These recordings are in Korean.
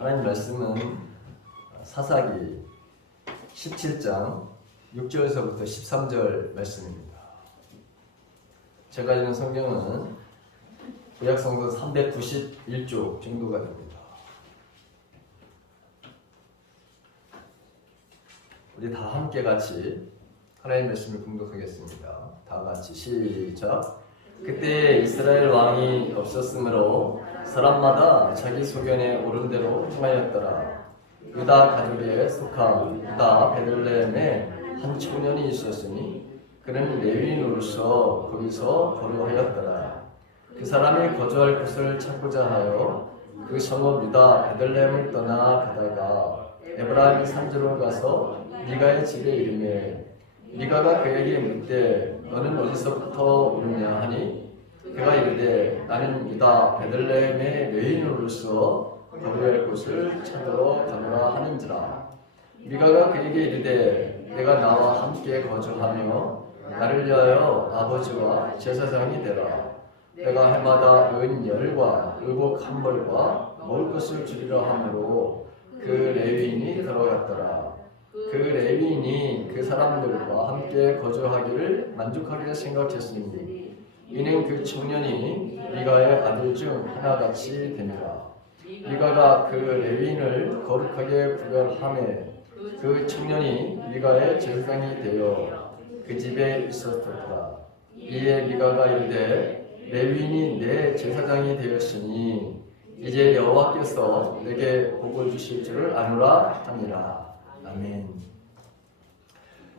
하나님 말씀은 사사기 17장 6절에서부터 13절 말씀입니다. 제가 읽는 성경은 구약성경 391쪽 정도가 됩니다. 우리 다 함께 같이 하나님의 말씀을 공독하겠습니다. 다 같이 시작. 그때 이스라엘 왕이 없었으므로 사람마다 자기 소견에 오른 대로 행하였더라. 유다 가족에 속한 유다 베들레헴에 한 청년이 있었으니 그는 레위인으로서 거기서 거류하였더라. 그 사람이 거주할 곳을 찾고자 하여 그 성읍 유다 베들레헴을 떠나 가다가 에브라임 산지로 가서 미가의 집에 이르매 미가가 그에게 묻되 너는 어디서부터 오느냐 하니 그가 이르되 나는 유다 베들레헴의 레위인으로서 거류할 곳을 찾으러 가노라 하는지라. 미가가 그에게 이르되 내가 나와 함께 거주하며 나를 위하여 아버지와 제사장이 되라. 내가 해마다 은 10과 의복 1벌과 먹을 것을 주리라 하므로 그 레위인이 들어갔더라. 그 레위인이 그 사람들과 함께 거주하기를 만족하게 생각했으니 이는 그 청년이 미가의 아들 중 하나같이 되니라. 미가가 그 레위인을 거룩하게 구별하매 그 청년이 미가의 제사장이 되어 그 집에 있었더라. 이에 미가가 이르되 레위인이 내 제사장이 되었으니 이제 여호와께서 내게 복을 주실 줄을 아노라 하니라. 아멘.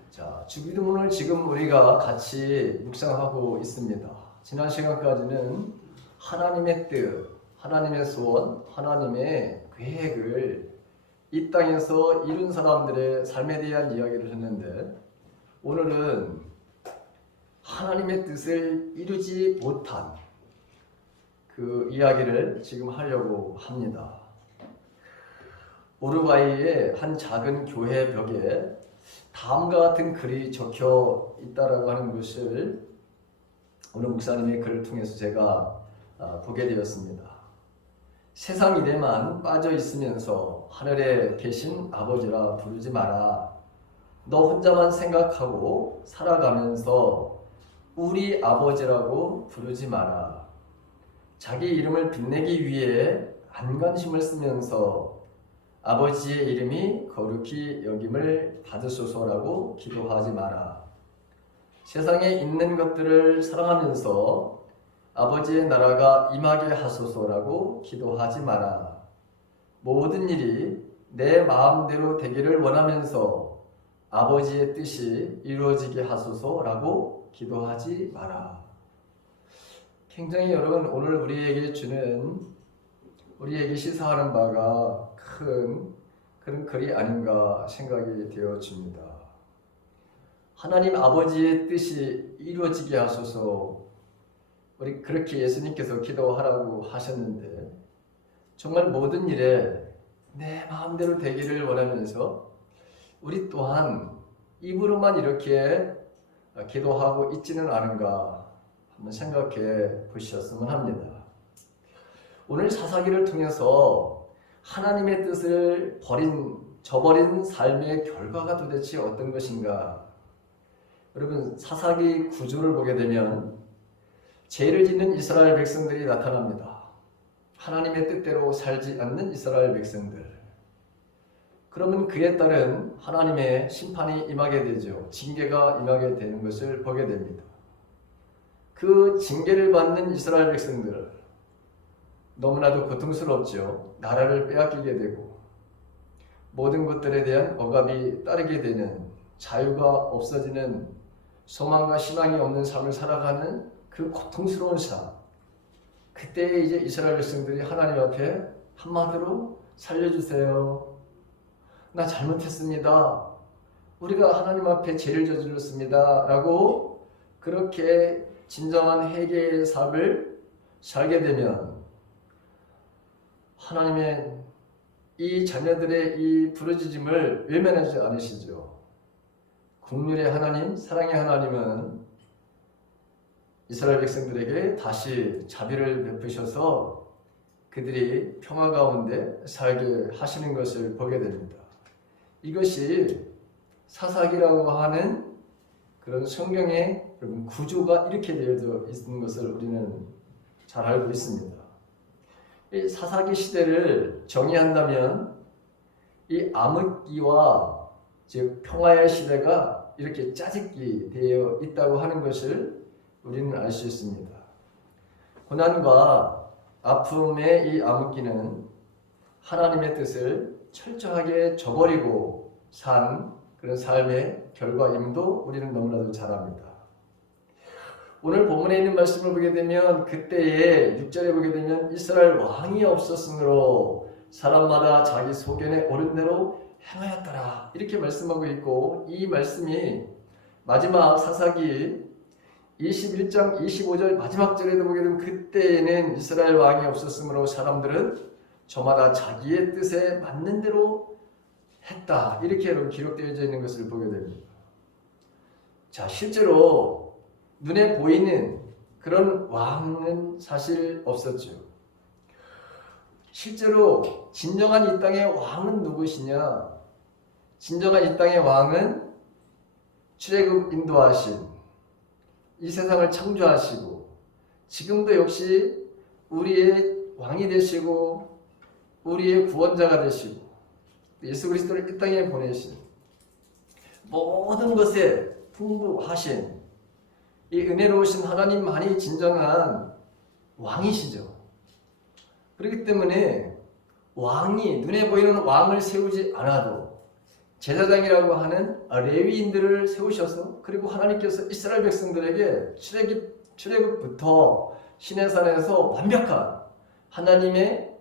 자, 주기도문을 지금 우리가 같이 묵상하고 있습니다. 지난 시간까지는 하나님의 뜻, 하나님의 소원, 하나님의 계획을 이 땅에서 이룬 사람들의 삶에 대한 이야기를 했는데 오늘은 하나님의 뜻을 이루지 못한 그 이야기를 지금 하려고 합니다. 우루과이의 한 작은 교회 벽에 다음과 같은 글이 적혀 있다라고 하는 것을 오늘 목사님의 글을 통해서 제가 보게 되었습니다. 세상 일에만 빠져 있으면서 하늘에 계신 아버지라 부르지 마라. 너 혼자만 생각하고 살아가면서 우리 아버지라고 부르지 마라. 자기 이름을 빛내기 위해 안간힘을 쓰면서 아버지의 이름이 거룩히 여김을 받으소서라고 기도하지 마라. 세상에 있는 것들을 사랑하면서 아버지의 나라가 임하게 하소서라고 기도하지 마라. 모든 일이 내 마음대로 되기를 원하면서 아버지의 뜻이 이루어지게 하소서라고 기도하지 마라. 굉장히 여러분 오늘 우리에게 시사하는 바가 큰 그런 글이 아닌가 생각이 되어집니다. 하나님 아버지의 뜻이 이루어지게 하소서. 우리 그렇게 예수님께서 기도하라고 하셨는데 정말 모든 일에 내 마음대로 되기를 원하면서 우리 또한 입으로만 이렇게 기도하고 있지는 않은가 한번 생각해 보셨으면 합니다. 오늘 사사기를 통해서 하나님의 뜻을 저버린 삶의 결과가 도대체 어떤 것인가? 여러분 사사기 9조를 보게 되면 죄를 짓는 이스라엘 백성들이 나타납니다. 하나님의 뜻대로 살지 않는 이스라엘 백성들. 그러면 그에 따른 하나님의 심판이 임하게 되죠. 징계가 임하게 되는 것을 보게 됩니다. 그 징계를 받는 이스라엘 백성들 너무나도 고통스럽죠. 나라를 빼앗기게 되고 모든 것들에 대한 억압이 따르게 되는 자유가 없어지는 소망과 희망이 없는 삶을 살아가는 그 고통스러운 삶. 그때 이제 이스라엘 백성들이 하나님 앞에 한마디로 살려주세요. 나 잘못했습니다. 우리가 하나님 앞에 죄를 저질렀습니다. 라고 그렇게 진정한 회개의 삶을 살게 되면 하나님의 이 자녀들의 이 부르짖음을 외면하지 않으시죠. 긍휼의 하나님, 사랑의 하나님은 이스라엘 백성들에게 다시 자비를 베푸셔서 그들이 평화 가운데 살게 하시는 것을 보게 됩니다. 이것이 사사기라고 하는 그런 성경의 구조가 이렇게 되어져 있는 것을 우리는 잘 알고 있습니다. 이 사사기 시대를 정의한다면 이 암흑기와 즉 평화의 시대가 이렇게 짜집기 되어 있다고 하는 것을 우리는 알 수 있습니다. 고난과 아픔의 이 암흑기는 하나님의 뜻을 철저하게 저버리고 산 그런 삶의 결과임도 우리는 너무나도 잘 압니다. 오늘 본문에 있는 말씀을 보게 되면 그때에 6절에 보게 되면 이스라엘 왕이 없었으므로 사람마다 자기 소견에 옳은 대로 행하였더라 이렇게 말씀하고 있고, 이 말씀이 마지막 사사기 21장 25절 마지막 절에도 보게 되면 그때에는 이스라엘 왕이 없었으므로 사람들은 저마다 자기의 뜻에 맞는 대로 했다 이렇게 기록되어져 있는 것을 보게 됩니다. 자, 실제로 눈에 보이는 그런 왕은 사실 없었죠. 실제로 진정한 이 땅의 왕은 누구시냐? 진정한 이 땅의 왕은 출애굽 인도하신 이 세상을 창조하시고 지금도 역시 우리의 왕이 되시고 우리의 구원자가 되시고 예수 그리스도를 이 땅에 보내신 모든 것에 풍부하신 이 은혜로우신 하나님만이 진정한 왕이시죠. 그렇기 때문에 왕이 눈에 보이는 왕을 세우지 않아도 제사장이라고 하는 레위인들을 세우셔서 그리고 하나님께서 이스라엘 백성들에게 출애굽부터 시내산에서 완벽한 하나님의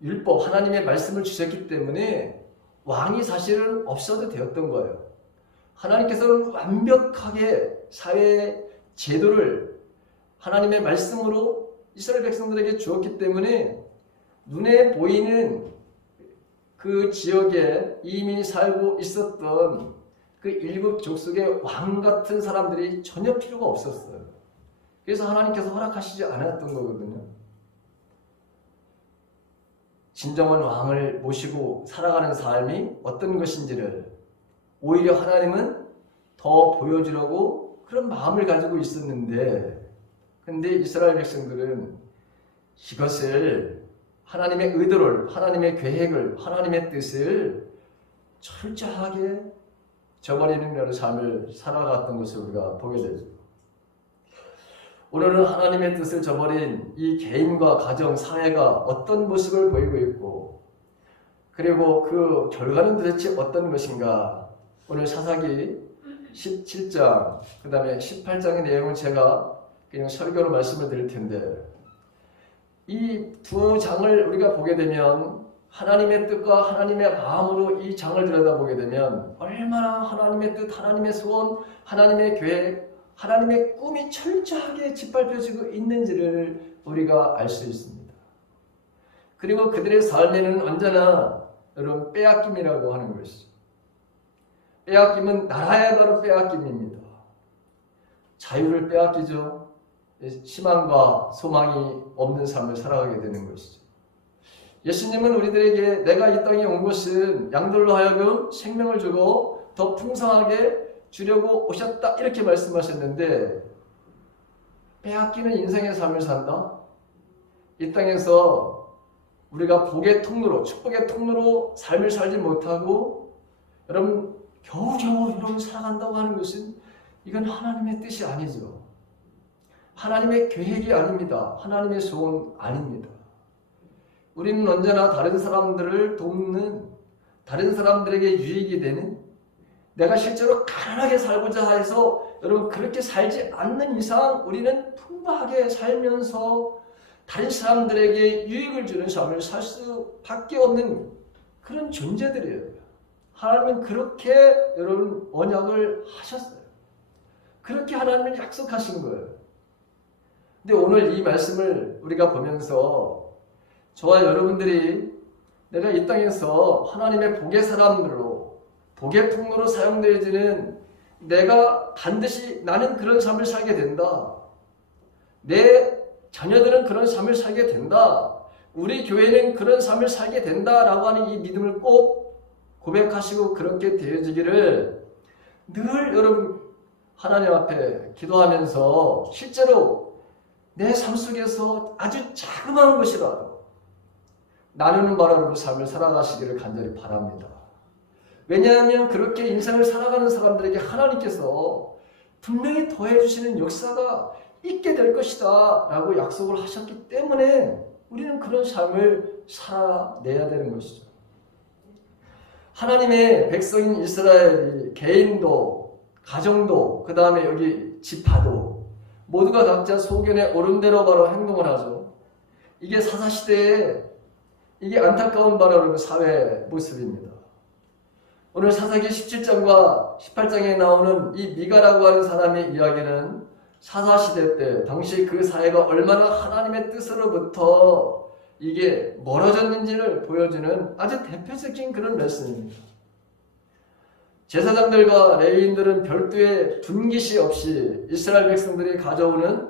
율법, 하나님의 말씀을 주셨기 때문에 왕이 사실은 없어도 되었던 거예요. 하나님께서는 완벽하게 사회의 제도를 하나님의 말씀으로 이스라엘 백성들에게 주었기 때문에 눈에 보이는 그 지역에 이미 살고 있었던 그 일곱 족속의 왕 같은 사람들이 전혀 필요가 없었어요. 그래서 하나님께서 허락하시지 않았던 거거든요. 진정한 왕을 모시고 살아가는 삶이 어떤 것인지를 오히려 하나님은 더 보여주려고 그런 마음을 가지고 있었는데, 근데 이스라엘 백성들은 이것을 하나님의 의도를, 하나님의 계획을, 하나님의 뜻을 철저하게 저버리는 그런 삶을 살아갔던 것을 우리가 보게 되죠. 오늘은 하나님의 뜻을 저버린 이 개인과 가정, 사회가 어떤 모습을 보이고 있고, 그리고 그 결과는 도대체 어떤 것인가? 오늘 사사기 17장, 그 다음에 18장의 내용을 제가 그냥 설교로 말씀을 드릴 텐데, 이 두 장을 우리가 보게 되면 하나님의 뜻과 하나님의 마음으로 이 장을 들여다보게 되면 얼마나 하나님의 뜻, 하나님의 소원, 하나님의 계획, 하나님의 꿈이 철저하게 짓밟혀지고 있는지를 우리가 알 수 있습니다. 그리고 그들의 삶에는 언제나 여러분 빼앗김이라고 하는 것이죠. 빼앗김은 나라의 바로 빼앗김입니다. 자유를 빼앗기죠. 희망과 소망이 없는 삶을 살아가게 되는 것이죠. 예수님은 우리들에게 내가 이 땅에 온 것은 양들로 하여금 생명을 주고 더 풍성하게 주려고 오셨다 이렇게 말씀하셨는데, 빼앗기는 인생의 삶을 산다? 이 땅에서 우리가 복의 통로로, 축복의 통로로 삶을 살지 못하고 여러분 겨우겨우 이러고 살아간다고 하는 것은 이건 하나님의 뜻이 아니죠. 하나님의 계획이 아닙니다. 하나님의 소원 아닙니다. 우리는 언제나 다른 사람들을 돕는, 다른 사람들에게 유익이 되는, 내가 실제로 가난하게 살고자 해서 여러분 그렇게 살지 않는 이상 우리는 풍부하게 살면서 다른 사람들에게 유익을 주는 삶을 살 수밖에 없는 그런 존재들이에요. 하나님은 그렇게 여러분 언약을 하셨어요. 그렇게 하나님은 약속하신 거예요. 근데 오늘 이 말씀을 우리가 보면서 저와 여러분들이 내가 이 땅에서 하나님의 복의 사람들로, 복의 통로로 사용되어지는, 내가 반드시 나는 그런 삶을 살게 된다, 내 자녀들은 그런 삶을 살게 된다, 우리 교회는 그런 삶을 살게 된다라고 하는 이 믿음을 꼭 고백하시고 그렇게 되어지기를 늘 여러분 하나님 앞에 기도하면서 실제로 내 삶 속에서 아주 자그마한 것이라도 나누는 바라는 삶을 살아가시기를 간절히 바랍니다. 왜냐하면 그렇게 인생을 살아가는 사람들에게 하나님께서 분명히 더해주시는 역사가 있게 될 것이다 라고 약속을 하셨기 때문에 우리는 그런 삶을 살아내야 되는 것이죠. 하나님의 백성인 이스라엘이 개인도 가정도 그 다음에 여기 지파도 모두가 각자 소견에 오른 대로 바로 행동을 하죠. 이게 사사시대에 이게 안타까운 바로 사회 모습입니다. 오늘 사사기 17장과 18장에 나오는 이 미가라고 하는 사람의 이야기는 사사시대 때 당시 그 사회가 얼마나 하나님의 뜻으로부터 이게 멀어졌는지를 보여주는 아주 대표적인 그런 말씀입니다. 제사장들과 레위인들은 별도의 분깃이 없이 이스라엘 백성들이 가져오는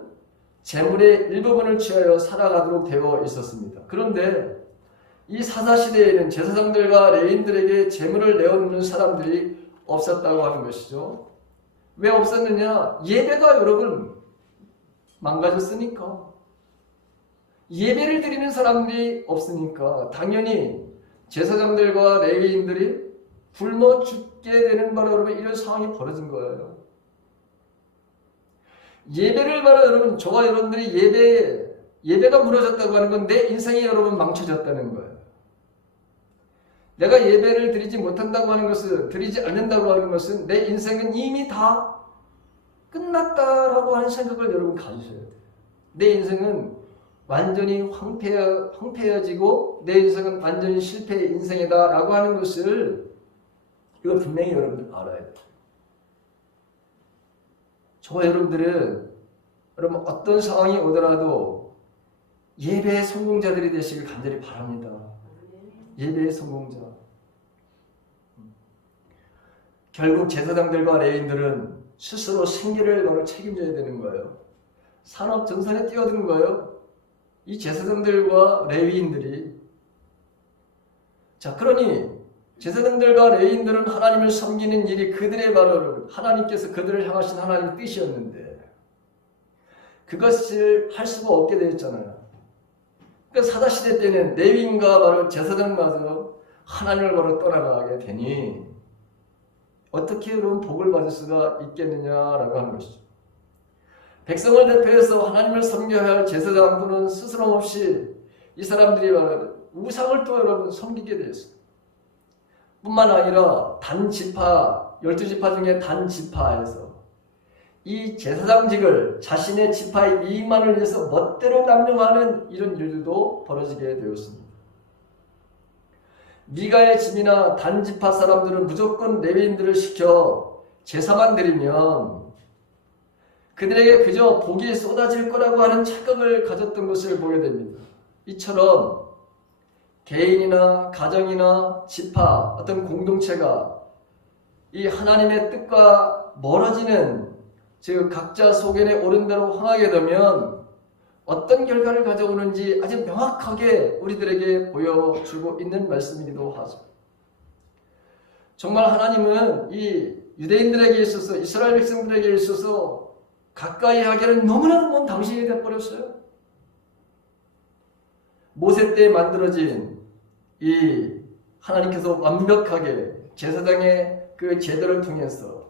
재물의 일부분을 취하여 살아가도록 되어 있었습니다. 그런데 이 사사시대에는 제사장들과 레위인들에게 재물을 내어놓는 사람들이 없었다고 하는 것이죠. 왜 없었느냐? 예배가 여러분 망가졌으니까. 예배를 드리는 사람들이 없으니까 당연히 제사장들과 레위인들이 굶어 죽게 되는 바로 여러분 이런 상황이 벌어진 거예요. 예배를 바로 여러분 저와 여러분들이 예배가 무너졌다고 하는 건 내 인생이 여러분 망쳐졌다는 거예요. 내가 예배를 드리지 못한다고 하는 것은 드리지 않는다고 하는 것은 내 인생은 이미 다 끝났다라고 하는 생각을 여러분 가지셔야 돼요. 내 인생은 완전히 황폐해지고 내 인생은 완전히 실패의 인생이다라고 하는 것을 이거 분명히 여러분들 알아야 돼요. 저와 여러분들은 여러분 어떤 상황이 오더라도 예배의 성공자들이 되시길 간절히 바랍니다. 예배의 성공자. 결국 제사장들과 레위인들은 스스로 생계를 바로 책임져야 되는 거예요. 산업 전선에 뛰어든 거예요. 이 제사장들과 레위인들이. 자, 그러니 제사장들과 레위인들은 하나님을 섬기는 일이 그들의 바로 하나님께서 그들을 향하신 하나님의 뜻이었는데 그것을 할 수가 없게 되었잖아요. 그러니까 사사시대 때는 레위인과 바로 제사장마저 하나님을 바로 떠나가게 되니 어떻게 그런 복을 받을 수가 있겠느냐라고 하는 것이죠. 백성을 대표해서 하나님을 섬겨야 할 제사장들은 스스럼 없이 이 사람들이 우상을 또 여러분 섬기게 되었어요. 뿐만 아니라 단지파 12지파 중에 단지파에서 이 제사장직을 자신의 지파의 이익만을 위해서 멋대로 남용하는 이런 일들도 벌어지게 되었습니다. 미가의 집이나 단지파 사람들은 무조건 레위인들을 시켜 제사만 드리면 그들에게 그저 복이 쏟아질 거라고 하는 착각을 가졌던 것을 보게 됩니다. 이처럼 개인이나 가정이나 지파, 어떤 공동체가 이 하나님의 뜻과 멀어지는 즉 각자 소견에 오른 대로 행하게 되면 어떤 결과를 가져오는지 아주 명확하게 우리들에게 보여주고 있는 말씀이기도 하죠. 정말 하나님은 이 유대인들에게 있어서 이스라엘 백성들에게 있어서 가까이 하기에는 너무나도 먼 당신이 되어버렸어요. 모세 때 만들어진 이 하나님께서 완벽하게 제사장의 그 제도를 통해서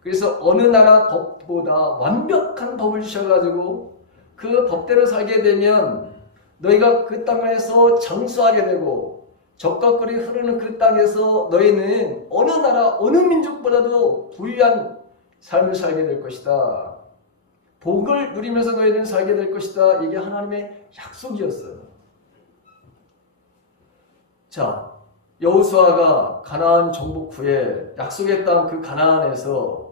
그래서 어느 나라 법보다 완벽한 법을 주셔가지고 그 법대로 살게 되면 너희가 그 땅에서 장수하게 되고 적과 꿀이 흐르는 그 땅에서 너희는 어느 나라 어느 민족보다도 부유한 삶을 살게 될 것이다. 복을 누리면서 너희는 살게 될 것이다. 이게 하나님의 약속이었어요. 자, 여호수아가 가나안 정복 후에 약속의 땅 그 가나안에서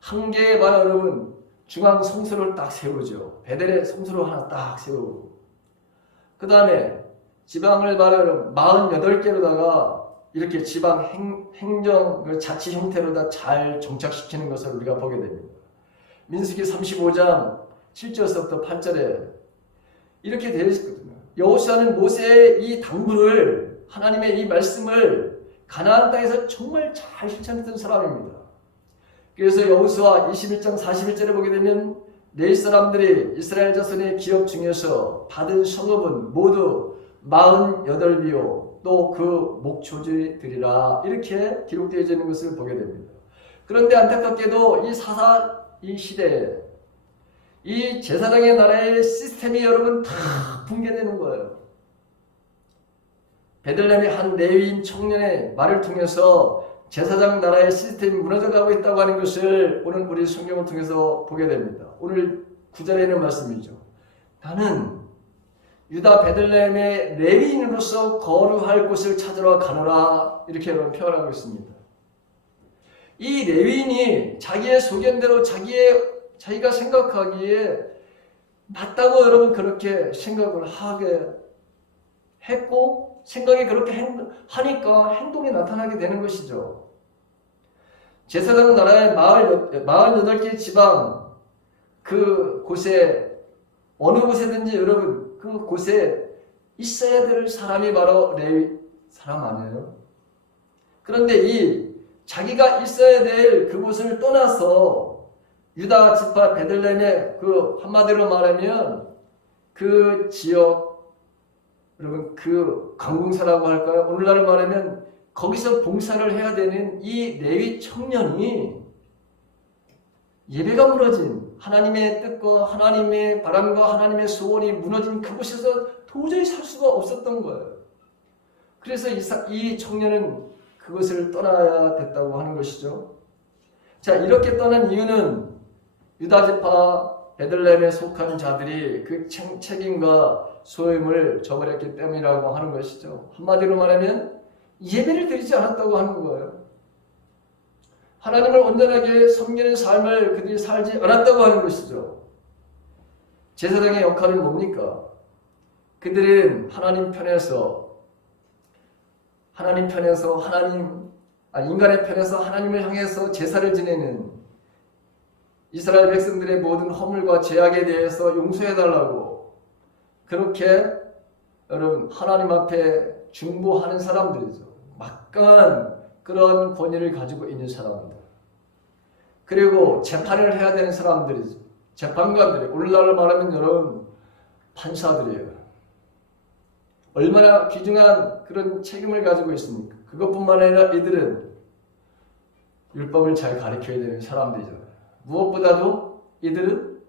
한 개의 여러분 중앙 성소를 딱 세우죠. 베델의 성소를 하나 딱 세우고 그 다음에 지방을 여러분 48개로다가 이렇게 지방 행정 자치 형태로 다 잘 정착시키는 것을 우리가 보게 됩니다. 민수기 35장 7절서부터 8절에 이렇게 되어 있거든요. 여호수아는 모세의 이 당부를, 하나님의 이 말씀을 가나안 땅에서 정말 잘 실천했던 사람입니다. 그래서 여호수아 21장 41절에 보게 되면 내 사람들이 이스라엘 자손의 기업 중에서 받은 성읍은 모두 48비요 또 그 목초지들이라 이렇게 기록되어 있는 것을 보게 됩니다. 그런데 안타깝게도 이 시대에 이 제사장의 나라의 시스템이 여러분 다 붕괴되는 거예요. 베들레헴의 한 레위인 청년의 말을 통해서 제사장 나라의 시스템이 무너져가고 있다고 하는 것을 오늘 우리 성경을 통해서 보게 됩니다. 오늘 9절에 있는 말씀이죠. 나는 유다 베들레헴의 레위인으로서 거류할 곳을 찾으러 가노라 이렇게 여러분 표현하고 있습니다. 이 레위인이 자기의 소견대로 자기가 생각하기에 맞다고 여러분 그렇게 생각을 하게 했고 생각이 그렇게 하니까 행동이 나타나게 되는 것이죠. 제사장 나라의 48개 지방 그 곳에 어느 곳에든지 여러분 그 곳에 있어야 될 사람이 바로 레위 사람 아니에요? 그런데 이 자기가 있어야 될 그곳을 떠나서 유다 지파 베들레헴의 그 한마디로 말하면 그 지역 여러분 그 강공사라고 할까요? 오늘날로 말하면 거기서 봉사를 해야 되는 이 레위 청년이 예배가 무너진 하나님의 뜻과 하나님의 바람과 하나님의 소원이 무너진 그곳에서 도저히 살 수가 없었던 거예요. 그래서 이 청년은 그것을 떠나야 됐다고 하는 것이죠. 자, 이렇게 떠난 이유는 유다지파 베들레헴에 속한 자들이 그 책임과 소임을 저버렸기 때문이라고 하는 것이죠. 한마디로 말하면 예배를 드리지 않았다고 하는 거예요. 하나님을 온전하게 섬기는 삶을 그들이 살지 않았다고 하는 것이죠. 제사장의 역할은 뭡니까? 그들은 하나님 편에서 인간의 편에서 하나님을 향해서 제사를 지내는 이스라엘 백성들의 모든 허물과 죄악에 대해서 용서해달라고 그렇게 여러분 하나님 앞에 중보하는 사람들이죠. 막강한 그런 권위를 가지고 있는 사람들. 그리고 재판을 해야 되는 사람들이죠. 재판관들이 오늘날로 말하면 여러분 판사들이에요. 얼마나 귀중한 그런 책임을 가지고 있습니까? 그것뿐만 아니라 이들은 율법을 잘 가르쳐야 되는 사람들이죠. 무엇보다도 이들은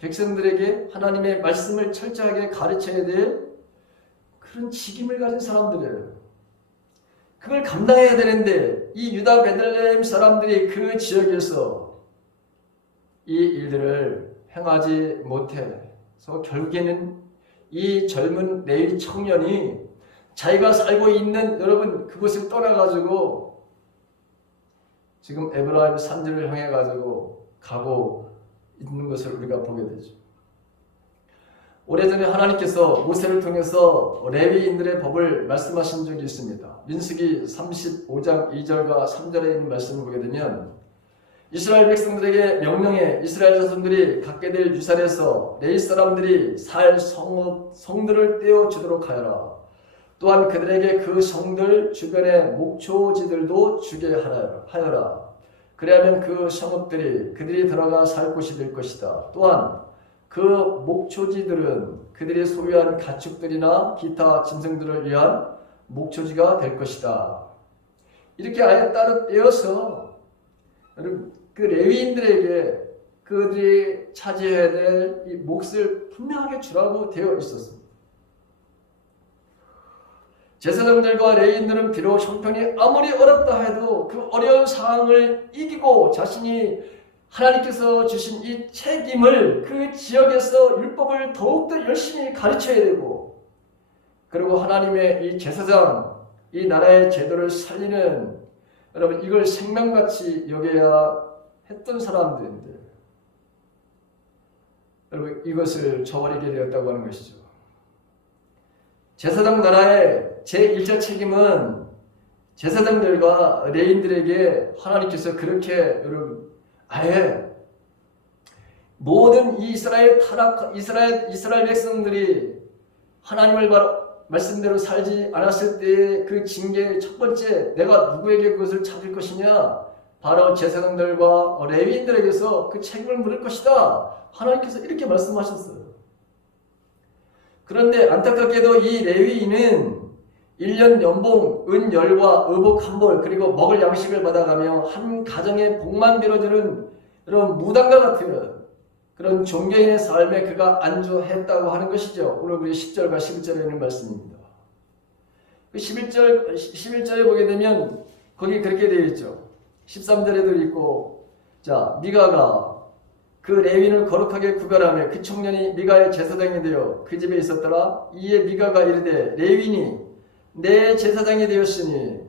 백성들에게 하나님의 말씀을 철저하게 가르쳐야 될 그런 직임을 가진 사람들이에요. 그걸 감당해야 되는데 이 유다 베들레헴 사람들이 그 지역에서 이 일들을 행하지 못해서 결국에는 이 젊은 레위 청년이 자기가 살고 있는 여러분 그곳을 떠나가지고 지금 에브라임 산지를 향해 가고 있는 것을 우리가 보게 되죠. 오래전에 하나님께서 모세를 통해서 레위인들의 법을 말씀하신 적이 있습니다. 민수기 35장 2절과 3절에 있는 말씀을 보게 되면 이스라엘 백성들에게 명령해 이스라엘 자손들이 갖게 될 유산에서 레위 사람들이 살 성들을 떼어주도록 하여라. 또한 그들에게 그 성들 주변의 목초지들도 주게 하여라. 그래야면 그 성읍들이 그들이 들어가 살 곳이 될 것이다. 또한 그 목초지들은 그들이 소유한 가축들이나 기타 짐승들을 위한 목초지가 될 것이다. 이렇게 아예 따로 떼어서 그 레위인들에게 그들이 차지해야 될 이 몫을 분명하게 주라고 되어 있었습니다. 제사장들과 레위인들은 비록 형편이 아무리 어렵다 해도 그 어려운 상황을 이기고 자신이 하나님께서 주신 이 책임을 그 지역에서 율법을 더욱더 열심히 가르쳐야 되고 그리고 하나님의 이 제사장, 이 나라의 제도를 살리는 여러분 이걸 생명같이 여겨야 했던 사람들인데 여러분 이것을 저버리게 되었다고 하는 것이죠. 제사장 나라의 제1차 책임은 제사장들과 레위인들에게 하나님께서 그렇게 여러분 아예 모든 이스라엘 백성들이 하나님을 바로 말씀대로 살지 않았을 때의 그 징계의 첫 번째, 내가 누구에게 그것을 찾을 것이냐? 바로 제사장들과 레위인들에게서 그 책임을 물을 것이다. 하나님께서 이렇게 말씀하셨어요. 그런데 안타깝게도 이 레위인은 1년 연봉, 은 10과 의복 1벌, 그리고 먹을 양식을 받아가며 한 가정의 복만 빌어주는 그런 무당과 같은 그런 종교인의 삶에 그가 안주했다고 하는 것이죠. 오늘 우리 10절과 11절에 있는 말씀입니다. 그 11절에 보게 되면 거기 그렇게 되어 있죠. 13절에도 있고, 자, 미가가 그 레위인을 거룩하게 구별하며 그 청년이 미가의 제사장이 되어 그 집에 있었더라. 이에 미가가 이르되 레위인이 내 제사장이 되었으니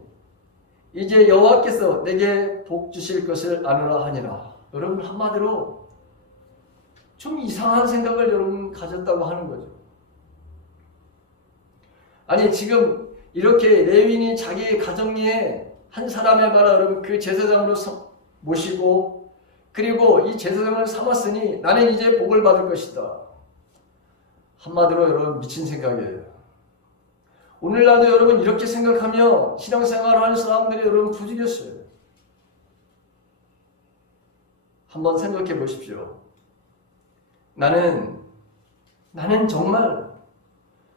이제 여호와께서 내게 복 주실 것을 아노라 하니라. 여러분, 한마디로 좀 이상한 생각을 여러분 가졌다고 하는 거죠. 아니, 지금 이렇게 레위인이 자기 가정에 한 사람의 바라 여러분 그 제사장으로 모시고, 그리고 이 제사장을 삼았으니 나는 이제 복을 받을 것이다. 한마디로 여러분 미친 생각이에요. 오늘날도 여러분 이렇게 생각하며 신앙생활을 하는 사람들이 여러분 부지겼어요. 한번 생각해 보십시오. 나는 정말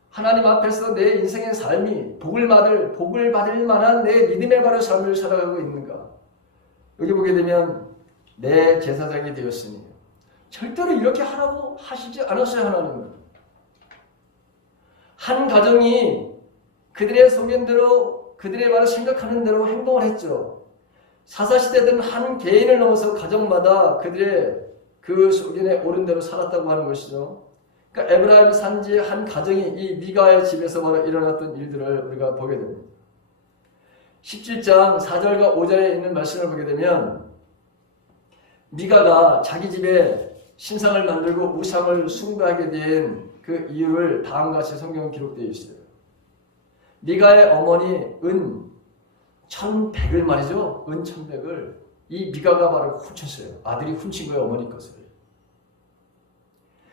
하나님 앞에서 내 인생의 삶이 복을 받을 만한 내 믿음의 바른 삶을 살아가고 있는가? 여기 보게 되면 내 제사장이 되었으니, 절대로 이렇게 하라고 하시지 않았어요. 하나님은 한 가정이 그들의 소견대로, 그들의 바로 생각하는 대로 행동을 했죠. 사사시대든 한 개인을 넘어서 가정마다 그들의 그 소견에 옳은 대로 살았다고 하는 것이죠. 그러니까 에브라임 산지의 한 가정이 이 미가의 집에서 바로 일어났던 일들을 우리가 보게 됩니다. 17장 4절과 5절에 있는 말씀을 보게 되면 미가가 자기 집에 신상을 만들고 우상을 숭배하게 된 그 이유를 다음과 같이 성경에 기록되어 있어요. 미가의 어머니 은 1100을 말이죠. 은 1100을 이 미가가 바로 훔쳤어요. 아들이 훔친 거예요. 어머니 것을.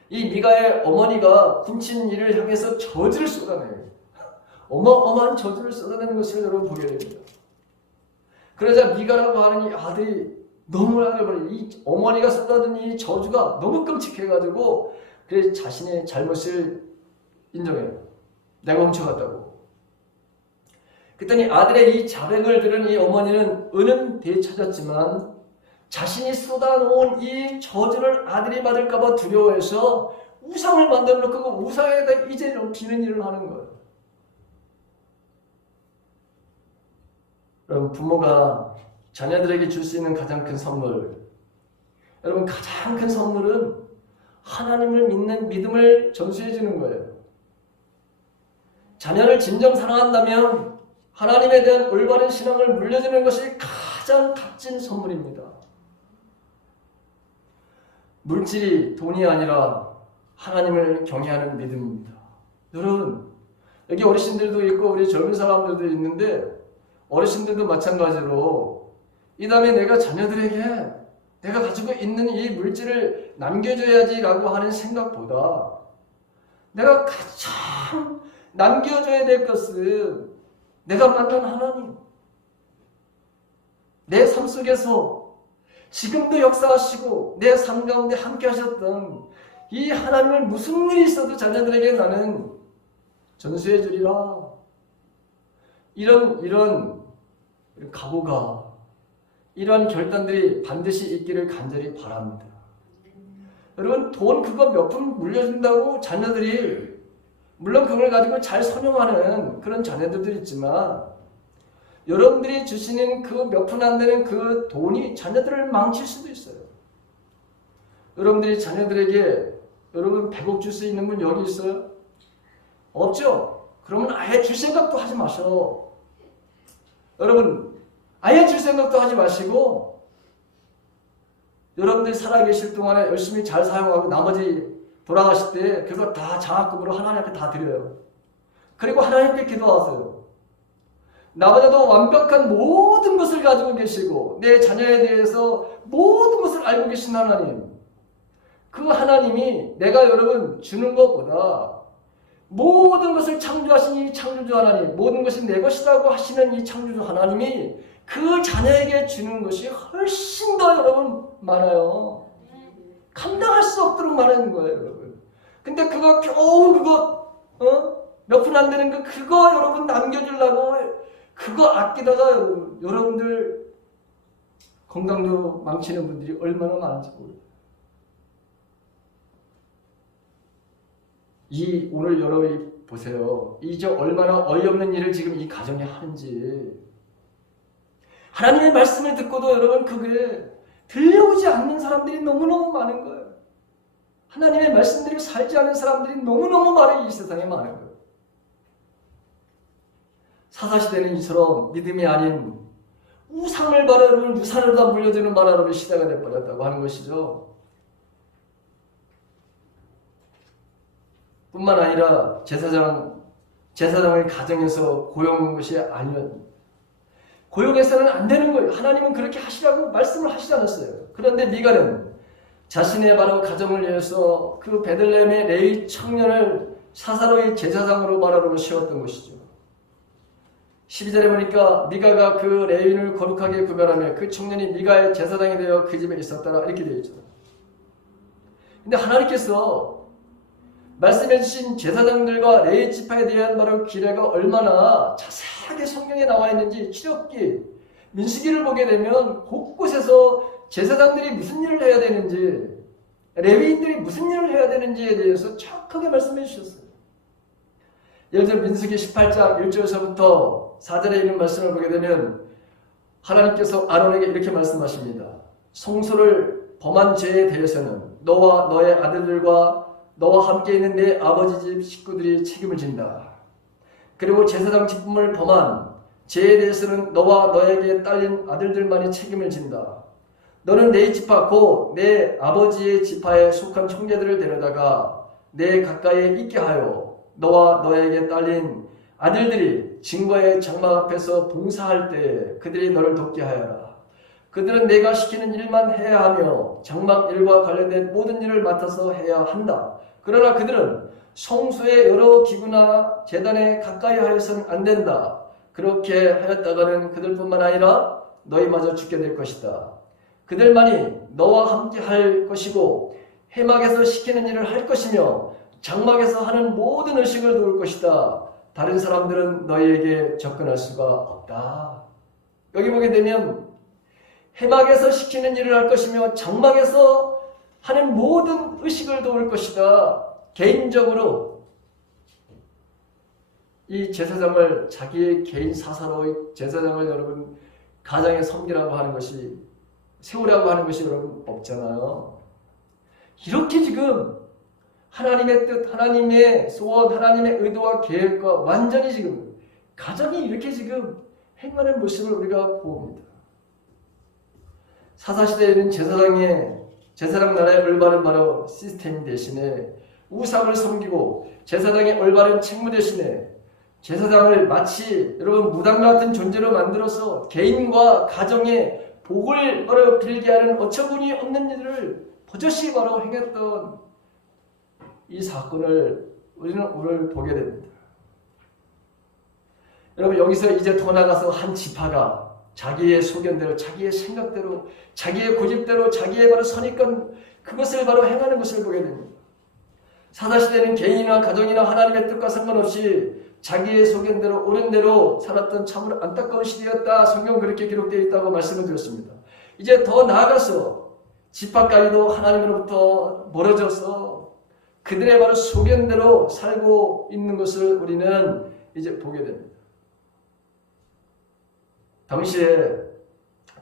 이 미가의 어머니가 훔친 일을 향해서 저주를 쏟아내요. 어마어마한 저주를 쏟아내는 것을 여러분 보게 됩니다. 그러자 미가라고 하는 이 아들이 너무 이 어머니가 쏟아든 이 저주가 너무 끔찍해가지고 그래서 자신의 잘못을 인정해요. 내가 훔쳐갔다고. 그랬더니 아들의 이 자백을 들은 이 어머니는 은은 되찾았지만 자신이 쏟아놓은 이 저주를 아들이 받을까봐 두려워해서 우상을 만들어 놓고 그 우상에다 이제 비는 일을 하는 거예요. 여러분, 부모가 자녀들에게 줄 수 있는 가장 큰 선물, 여러분 가장 큰 선물은 하나님을 믿는 믿음을 전수해 주는 거예요. 자녀를 진정 사랑한다면 하나님에 대한 올바른 신앙을 물려주는 것이 가장 값진 선물입니다. 물질이 돈이 아니라 하나님을 경외하는 믿음입니다. 여러분, 여기 어르신들도 있고 우리 젊은 사람들도 있는데 어르신들도 마찬가지로 이 다음에 내가 자녀들에게 내가 가지고 있는 이 물질을 남겨줘야지라고 하는 생각보다 내가 가장 남겨줘야 될 것은 내가 만난 하나님, 내 삶 속에서 지금도 역사하시고 내 삶 가운데 함께 하셨던 이 하나님을 무슨 일이 있어도 자녀들에게 나는 전수해 주리라. 이런 각오가, 이런 결단들이 반드시 있기를 간절히 바랍니다. 여러분, 돈 그거 몇 푼 물려준다고 자녀들이, 물론 그걸 가지고 잘 선용하는 그런 자녀들도 있지만 여러분들이 주시는 그 몇 푼 안 되는 그 돈이 자녀들을 망칠 수도 있어요. 여러분들이 자녀들에게 여러분 100억 줄 수 있는 분 여기 있어요? 없죠? 그러면 아예 줄 생각도 하지 마셔. 여러분, 아예 줄 생각도 하지 마시고 여러분들이 살아계실 동안에 열심히 잘 사용하고 나머지 돌아가실 때 그거 다 장학금으로 하나님 앞에 다 드려요. 그리고 하나님께 기도하세요. 나보다도 완벽한 모든 것을 가지고 계시고 내 자녀에 대해서 모든 것을 알고 계신 하나님, 그 하나님이 내가 여러분 주는 것보다 모든 것을 창조하신 이 창조주 하나님, 모든 것이 내 것이라고 하시는 이 창조주 하나님이 그 자녀에게 주는 것이 훨씬 더 여러분 많아요. 감당할 수 없도록 많은 거예요, 여러분. 근데 그거 겨우 그거 몇 푼 안 되는 그거 여러분 남겨주려고 그거 아끼다가 여러분들 건강도 망치는 분들이 얼마나 많은지 모르겠어요. 오늘 여러분이 보세요. 이제 얼마나 어이없는 일을 지금 이 가정에 하는지. 하나님의 말씀을 듣고도 여러분 그게 들려오지 않는 사람들이 너무너무 많은 거예요. 하나님의 말씀대로 살지 않는 사람들이 너무너무 많은 이 세상에 많은 거예요. 사사시대는 이처럼 믿음이 아닌 우상을 바라는 우상을 다 물려주는 바라는 시대가 되어버렸다고 하는 것이죠. 뿐만 아니라 제사장을 가정에서 고용한 것이 아니면 고용해서는 안 되는 거예요. 하나님은 그렇게 하시라고 말씀을 하시지 않았어요. 그런데 미가는 자신의 바로 가정을 위해서 그 베들레헴의 레위 청년을 사사로이 제사장으로 바라로 세웠던 것이죠. 12절에 보니까 미가가 그 레위인을 거룩하게 구별하며 그 청년이 미가의 제사장이 되어 그 집에 있었더라 이렇게 되어 있죠. 근데 하나님께서 말씀해 주신 제사장들과 레위 지파에 대한 바로 규례가 얼마나 자세하게 성경에 나와 있는지 출애굽기, 민수기를 보게 되면 곳곳에서 제사장들이 무슨 일을 해야 되는지, 레위인들이 무슨 일을 해야 되는지에 대해서 정확하게 말씀해 주셨어요. 예를 들어 민수기 18장 1절에서부터 4절에 있는 말씀을 보게 되면 하나님께서 아론에게 이렇게 말씀하십니다. 성소를 범한 죄에 대해서는 너와 너의 아들들과 너와 함께 있는 내 아버지 집 식구들이 책임을 진다. 그리고 제사장 직분을 범한 죄에 대해서는 너와 너에게 딸린 아들들만이 책임을 진다. 너는 내 지파 곧 내 아버지의 지파에 속한 형제들을 데려다가 내 가까이에 있게 하여 너와 너에게 딸린 아들들이 증거의 장막 앞에서 봉사할 때 그들이 너를 돕게 하여라. 그들은 내가 시키는 일만 해야 하며 장막 일과 관련된 모든 일을 맡아서 해야 한다. 그러나 그들은 성소의 여러 기구나 제단에 가까이 하여서는 안 된다. 그렇게 하였다가는 그들뿐만 아니라 너희마저 죽게 될 것이다. 그들만이 너와 함께 할 것이고 회막에서 시키는 일을 할 것이며 장막에서 하는 모든 의식을 도울 것이다. 다른 사람들은 너희에게 접근할 수가 없다. 여기 보게 되면 회막에서 시키는 일을 할 것이며 장막에서 하는 모든 의식을 도울 것이다. 개인적으로 이 제사장을 자기의 개인 사사로이 제사장을 여러분 가정에 섬기라고 하는 것이 세우라고 하는 것이 여러분 없잖아요. 이렇게 지금 하나님의 뜻, 하나님의 소원, 하나님의 의도와 계획과 완전히 지금 가정이 이렇게 지금 행하는 모습을 우리가 봅니다. 사사시대에는 제사장 나라의 올바른 바로 시스템 대신에 우상을 섬기고 제사장의 올바른 책무 대신에 제사장을 마치 여러분 무당 같은 존재로 만들어서 개인과 가정의 복을 바로 빌게 하는 어처구니 없는 일을 버젓이 바로 행했던 이 사건을 우리는 오늘 보게 됩니다. 여러분 여기서 이제 더 나가서 한 지파가 자기의 소견대로 자기의 생각대로 자기의 고집대로 자기의 바로 선입견 그것을 바로 행하는 것을 보게 됩니다. 사사시대는 개인이나 가정이나 하나님의 뜻과 상관없이 자기의 소견대로 옳은 대로 살았던 참으로 안타까운 시대였다. 성경 그렇게 기록되어 있다고 말씀을 드렸습니다. 이제 더 나아가서 지파까지도 하나님으로부터 멀어져서 그들의 바로 소견대로 살고 있는 것을 우리는 이제 보게 됩니다. 당시에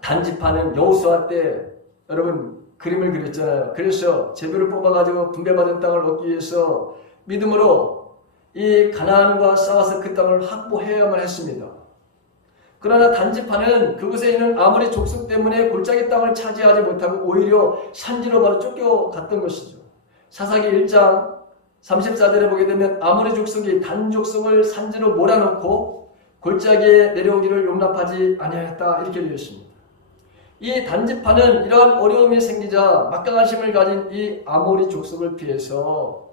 단지파는 여호수아 때 여러분 그림을 그렸잖아요. 그래서 제비를 뽑아가지고 분배받은 땅을 얻기 위해서 믿음으로 이 가나안과 싸워서 그 땅을 확보해야만 했습니다. 그러나 단지파는 그곳에 있는 아모리 족속 때문에 골짜기 땅을 차지하지 못하고 오히려 산지로 바로 쫓겨갔던 것이죠. 사사기 1장 34절에 보게 되면 아모리 족속이 단 족속을 산지로 몰아넣고 골짜기에 내려오기를 용납하지 아니하였다 이렇게 되어 있습니다. 이 단지파는 이러한 어려움이 생기자 막강한 힘을 가진 이 아모리 족속을 피해서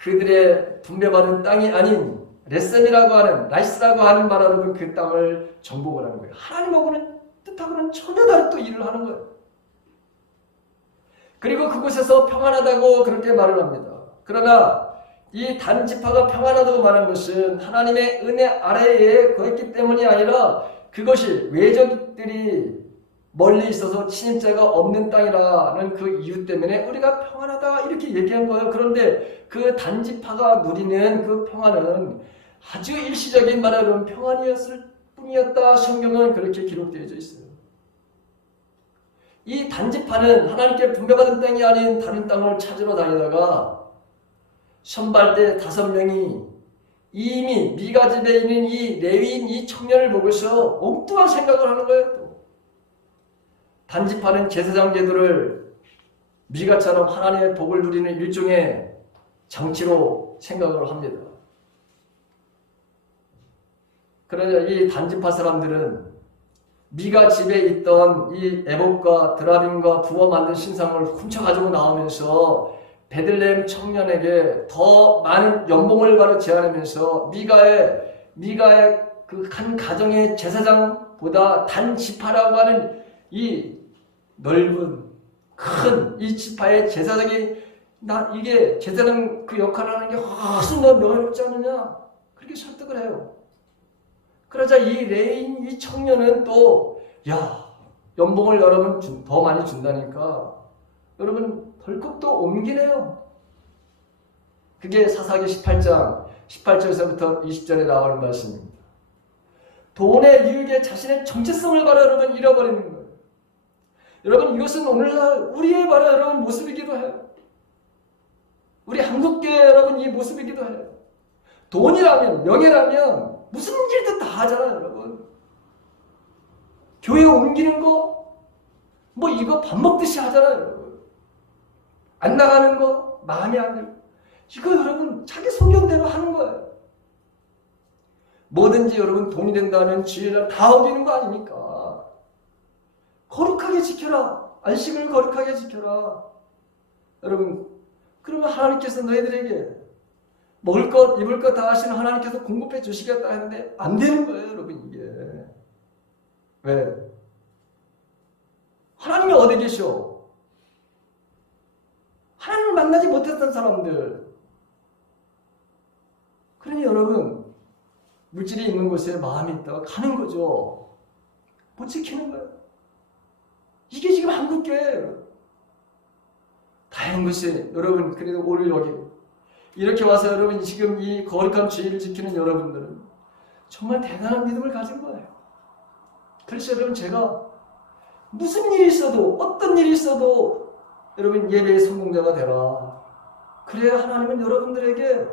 그들의 분배받은 땅이 아닌 레셈이라고 하는 라이스라고 하는 바라는 그 땅을 정복을 하는 거예요. 하나님하고는 뜻하고는 전혀 다른 또 일을 하는 거예요. 그리고 그곳에서 평안하다고 그렇게 말을 합니다. 그러나 이 단지파가 평안하다고 말한 것은 하나님의 은혜 아래에 거했기 때문이 아니라 그것이 외적들이 멀리 있어서 침입자가 없는 땅이라는 그 이유 때문에 우리가 평안하다 이렇게 얘기한 거예요. 그런데 그 단지파가 누리는 그 평안은 아주 일시적인 말하는 평안이었을 뿐이었다. 성경은 그렇게 기록되어 있어요. 이 단지파는 하나님께 분배받은 땅이 아닌 다른 땅을 찾으러 다니다가 선발대 5명이 이미 미가 집에 있는 이 레위인 이 청년을 보고서 엉뚱한 생각을 하는 거예요. 또. 단지파는 제사장 제도를 미가처럼 하나님의 복을 누리는 일종의 장치로 생각을 합니다. 그러자 이 단지파 사람들은 미가 집에 있던 이 에봇과 드라빔과 부어 만든 신상을 훔쳐가지고 나오면서 베들레헴 청년에게 더 많은 연봉을 바로 제안하면서 미가의 그 한 가정의 제사장보다 단 지파라고 하는 이 넓은 큰 이 지파의 제사장이 나 이게 제사장 그 역할을 하는 게 훨씬 더 명예롭지 않느냐 그렇게 설득을 해요. 그러자 이 레인 이 청년은 또 야 연봉을 여러분 더 많이 준다니까 여러분 덜컥 또 옮기네요. 그게 사사기 18장 18절에서부터 20절에 나오는 말씀입니다. 돈의 유익에 자신의 정체성을 바로 여러분 잃어버리는 거예요. 여러분 이것은 오늘날 우리의 바로 여러분 모습이기도 해요. 우리 한국교회 여러분 이 모습이기도 해요. 돈이라면 명예라면 무슨 일도 다 하잖아요 여러분. 교회 옮기는 거 뭐 이거 밥 먹듯이 하잖아요 여러분. 안 나가는 거 마음에 안 들고 이거 여러분 자기 소견대로 하는 거예요. 뭐든지 여러분 돈이 된다는 지혜를 다 어기는 거 아닙니까? 거룩하게 지켜라. 안식을 거룩하게 지켜라. 여러분 그러면 하나님께서 너희들에게 먹을 것 입을 것 다 하시는 하나님께서 공급해 주시겠다 하는데 안 되는 거예요 여러분 이게. 왜? 하나님이 어디 계셔? 하나님을 만나지 못했던 사람들. 그러니 여러분 물질이 있는 곳에 마음이 있다가 가는 거죠. 못 지키는 거예요. 이게 지금 한국교회예요. 다행한 것이 여러분 그래도 오늘 여기 이렇게 와서 여러분 지금 이 거룩한 주의를 지키는 여러분들은 정말 대단한 믿음을 가진 거예요. 그래서 여러분 제가 무슨 일이 있어도 어떤 일이 있어도 여러분 예배의 성공자가 되라. 그래야 하나님은 여러분들에게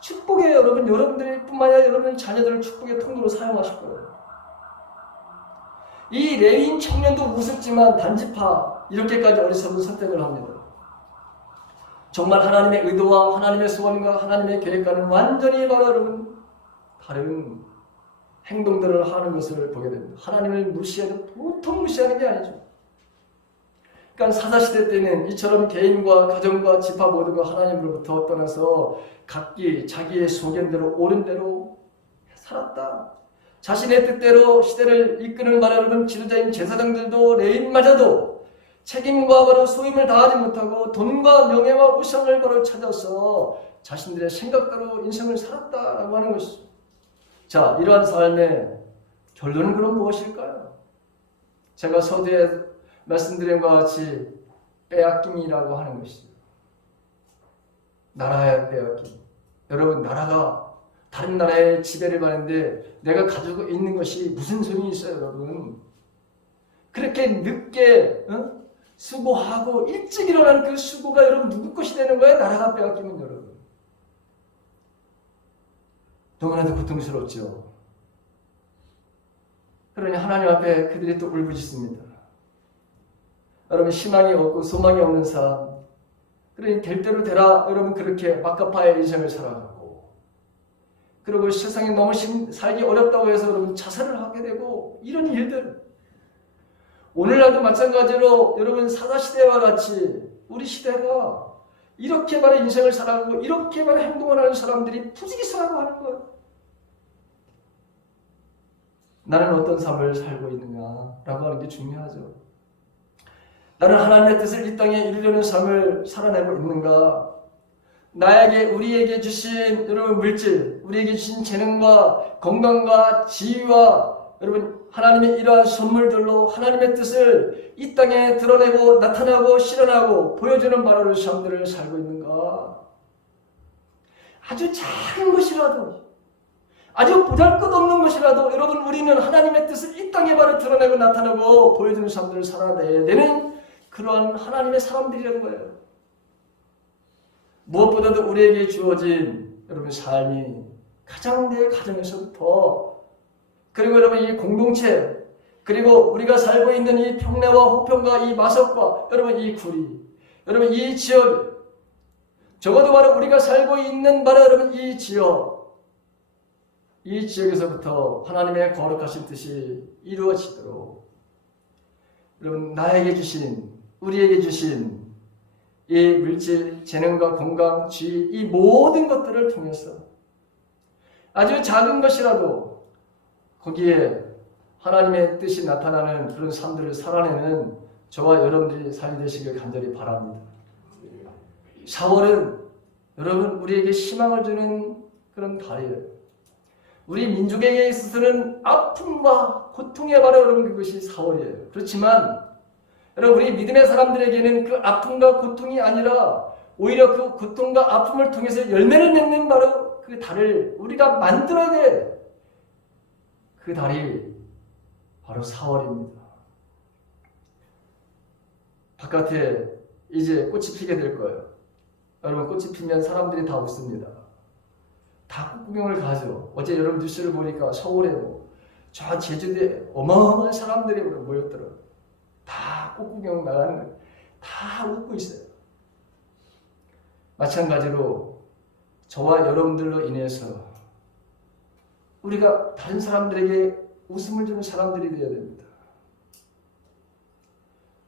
축복의 여러분들이 뿐만 아니라 여러분의 자녀들을 축복의 통로로 사용하실 거예요. 이 레위인 청년도 우습지만 단지파 이렇게까지 어리석은 선택을 합니다. 정말 하나님의 의도와 하나님의 소원과 하나님의 계획과는 완전히 바로 여러분 다른 행동들을 하는 것을 보게 됩니다. 하나님을 무시해도 보통 무시하는 게 아니죠. 그러니까 사사시대 때는 이처럼 개인과 가정과 지파 모두가 하나님으로부터 떠나서 각기 자기의 소견대로 옳은 대로 살았다. 자신의 뜻대로 시대를 이끄는 말하는 지도자인 제사장들도 레위인마저도 책임과 바로 소임을 다하지 못하고 돈과 명예와 우상을 바로 찾아서 자신들의 생각대로 인생을 살았다라고 하는 것이죠. 자, 이러한 삶의 결론은 그럼 무엇일까요? 제가 서두에 말씀드린 것과 같이 빼앗김이라고 하는 것이죠. 나라의 빼앗김. 여러분 나라가 다른 나라의 지배를 받는데 내가 가지고 있는 것이 무슨 소용이 있어요 여러분. 그렇게 늦게 수고하고 일찍 일어나는 그 수고가 여러분 누구 것이 되는 거예요? 나라가 빼앗기면 여러분. 너무나도 고통스럽죠. 그러니 하나님 앞에 그들이 또 울부짖습니다. 여러분 희망이 없고 소망이 없는 삶. 그러니 될 대로 되라. 여러분 그렇게 막가파의 인생을 살아가고 그리고 세상에 너무 살기 어렵다고 해서 여러분 자살을 하게 되고 이런 일들. 오늘날도 마찬가지로 여러분 사사시대와 같이 우리 시대가 이렇게 말의 인생을 살아가고 이렇게 말의 행동을 하는 사람들이 부지기수라고 하는 거예요. 나는 어떤 삶을 살고 있느냐라고 하는 게 중요하죠. 나는 하나님의 뜻을 이 땅에 이루려는 삶을 살아내고 있는가? 나에게 우리에게 주신 여러분 물질, 우리에게 주신 재능과 건강과 지위와 여러분 하나님의 이러한 선물들로 하나님의 뜻을 이 땅에 드러내고 나타나고 실현하고 보여주는 바로 삶들을 살고 있는가? 아주 작은 것이라도 아주 보잘것없는 것이라도 여러분 우리는 하나님의 뜻을 이 땅에 바로 드러내고 나타내고 보여주는 삶들을 살아내야 되는 그러한 하나님의 사람들이라는 거예요. 무엇보다도 우리에게 주어진 여러분 삶이 가장 내 가정에서부터 그리고 여러분 이 공동체 그리고 우리가 살고 있는 이 평내와 호평과 이 마석과 여러분 이 구리 여러분 이 지역 적어도 바로 우리가 살고 있는 바로 여러분 이 지역에서부터 하나님의 거룩하신 뜻이 이루어지도록 여러분 나에게 주신 우리에게 주신 이 물질, 재능과 건강, 지위 이 모든 것들을 통해서 아주 작은 것이라도 거기에 하나님의 뜻이 나타나는 그런 삶들을 살아내는 저와 여러분들이 삶이 되시길 간절히 바랍니다. 4월은 여러분 우리에게 희망을 주는 그런 달이에요. 우리 민족에게 있어서는 아픔과 고통의 바로 여러분 그것이 4월이에요. 그렇지만 여러분 우리 믿음의 사람들에게는 그 아픔과 고통이 아니라 오히려 그 고통과 아픔을 통해서 열매를 맺는 바로 그 달을 우리가 만들어야 돼. 그 달이 바로 4월입니다. 바깥에 이제 꽃이 피게 될 거예요. 여러분 꽃이 피면 사람들이 다 웃습니다. 다 꽃구경을 가죠. 어제 여러분 뉴스를 보니까 서울에 저 제주도에 어마어마한 사람들이 모였더라고요. 다 꽃구경 나가는 거예요. 다 웃고 있어요. 마찬가지로 저와 여러분들로 인해서 우리가 다른 사람들에게 웃음을 주는 사람들이 되어야 됩니다.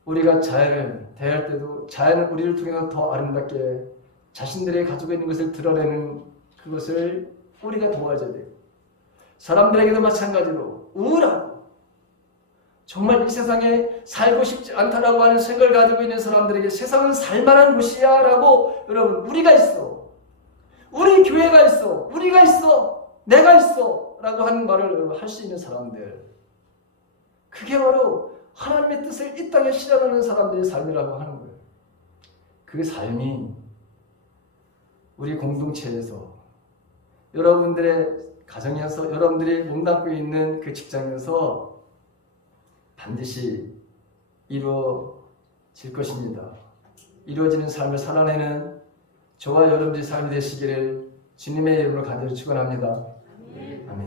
우리가 자연을 대할 때도 자연은 우리를 통해서 더 아름답게 자신들의 가지고 있는 것을 드러내는 그것을 우리가 도와줘야 돼요. 사람들에게도 마찬가지로 우울하고 정말 이 세상에 살고 싶지 않다라고 하는 생각을 가지고 있는 사람들에게 세상은 살만한 곳이야 라고 여러분 우리가 있어. 우리 교회가 있어. 우리가 있어. 내가 있어. 라고 하는 말을 할 수 있는 사람들. 그게 바로 하나님의 뜻을 이 땅에 실현하는 사람들의 삶이라고 하는 거예요. 그 삶이 우리 공동체에서 여러분들의 가정에서 여러분들이 몸담고 있는 그 직장에서 반드시 이루어질 것입니다. 이루어지는 삶을 살아내는 저와 여러분들의 삶이 되시기를 주님의 이름으로 간절히 축원합니다. 아멘.